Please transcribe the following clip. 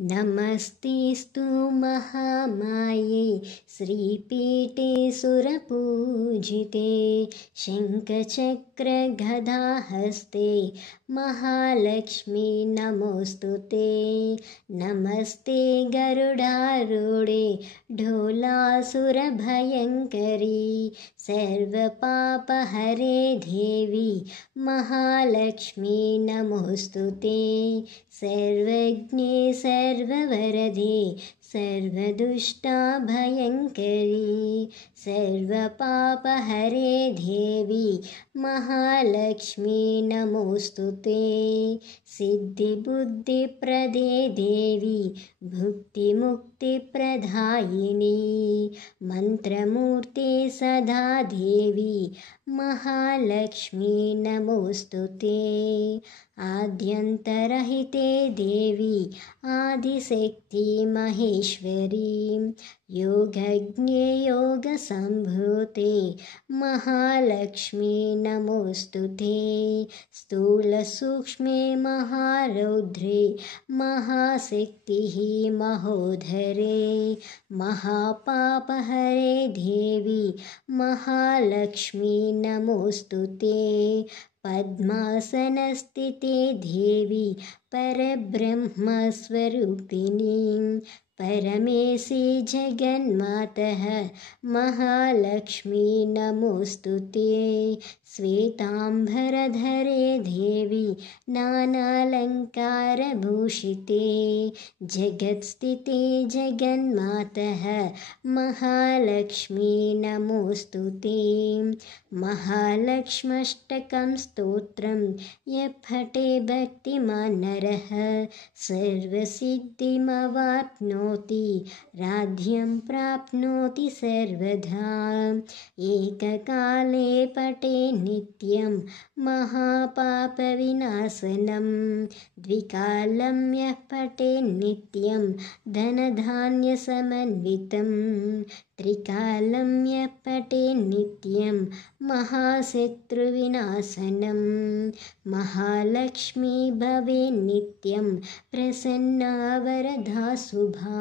नमस्तेऽस्तु महामाये श्रीपीठे सुरपूजिते शङ्खचक्रगदाहस्ते महालक्ष्मी नमोऽस्तु ते। नमस्ते गरुडारूढे ढोलासुरभयङ्करी सर्वपापहरे देवी महालक्ष्मी नमोऽस्तु ते। सर्वज्ञे सर्ववरदे सर्वदुष्टाभयङ्करी सर्वपापहरे देवी महालक्ष्मी नमोऽस्तु ते। सिद्धिबुद्धिप्रदे देवी भुक्तिमुक्तिप्रदायिनी मन्त्रमूर्ते सदा देवी महालक्ष्मी नमोऽस्तु ते। आद्यन्तरहिते देवी आदिशक्ति महेश्वरी योगज्ञे योगसम्भूते महालक्ष्मी नमोऽस्तु ते। स्थूलसूक्ष्मे महारौद्रे महाशक्तिः महोदरे महापापहरे देवी महालक्ष्मी नमोऽस्तु ते। पद्मासनस्थिते देवी परब्रह्मस्वरूपिणी परमेशी जगन्मातः महालक्ष्मी नमोऽस्तु ते। श्वेताम्बरधरे देवी नानालङ्कारभूषिते जगत्स्थिते जगन्मातः महालक्ष्मी नमोऽस्तु ते। महालक्ष्म्यष्टकं स्तोत्रं यः पठे भक्तिमान् नरः सर्वसिद्धिमवाप्नोति राज्यं प्राप्नोति सर्वदा। एककाले पठे नित्यं महापापविनाशनं द्विकालं यः पठे नित्यं धनधान्यसमन्वितं त्रिकालं यः पठे नित्यं महाशत्रुविनाशनं महालक्ष्मी भवे नित्यं प्रसन्ना वरदा शुभा।